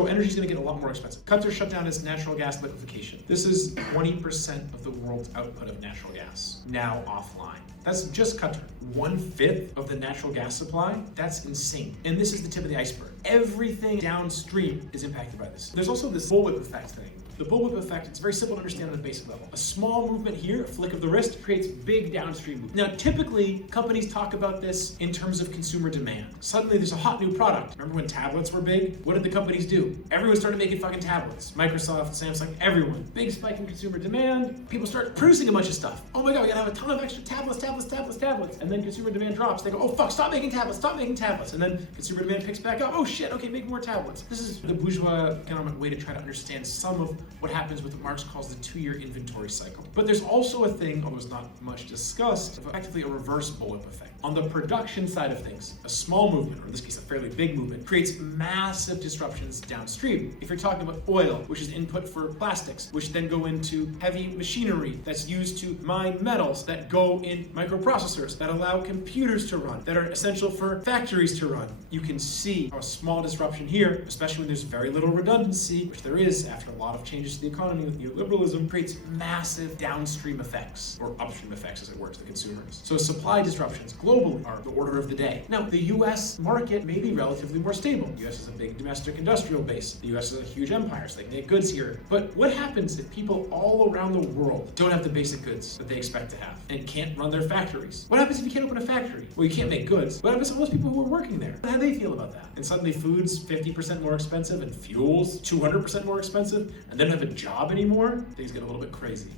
So energy is going to get a lot more expensive. Qatar shut down its natural gas liquefaction. This is 20% of the world's output of natural gas now offline. That's just Qatar. 1/5 of the natural gas supply? That's insane. And this is the tip of the iceberg. Everything downstream is impacted by this. There's also this bullwhip effect thing. The bullwhip effect, it's very simple to understand on a basic level. A small movement here, a flick of the wrist, creates big downstream movement. Now, typically, companies talk about this in terms of consumer demand. Suddenly, there's a hot new product. Remember when tablets were big? What did the companies do? Everyone started making fucking tablets. Microsoft, Samsung, everyone. Big spike in consumer demand. People start producing a bunch of stuff. Oh my God, we gotta have a ton of extra tablets. And then consumer demand drops. They go, oh fuck, stop making tablets. And then consumer demand picks back up. Oh shit, okay, make more tablets. This is the bourgeois economic way to try to understand some of what happens with what Marx calls the 2-year inventory cycle. But there's also a thing, although it's not much discussed, effectively a reverse bullwhip effect. On the production side of things, a small movement, or in this case a fairly big movement, creates massive disruptions downstream. If you're talking about oil, which is input for plastics, which then go into heavy machinery that's used to mine metals that go in microprocessors that allow computers to run, that are essential for factories to run. You can see how a small disruption here, especially when there's very little redundancy, which there is after a lot of changes to the economy with neoliberalism, creates massive downstream effects, or upstream effects as it were to the consumers. So supply disruptions globally are the order of the day. Now, the US market may be relatively more stable. The US is a big domestic industrial base. The US is a huge empire, so they can make goods here. But what happens if people all around the world don't have the basic goods that they expect to have and can't run their factories? What happens if you can't open a factory? Well, you can't make goods. What happens to all those people who are working there? How do they feel about that? And suddenly food's 50% more expensive and fuel's 200% more expensive, and they don't have a job anymore? Things get a little bit crazy.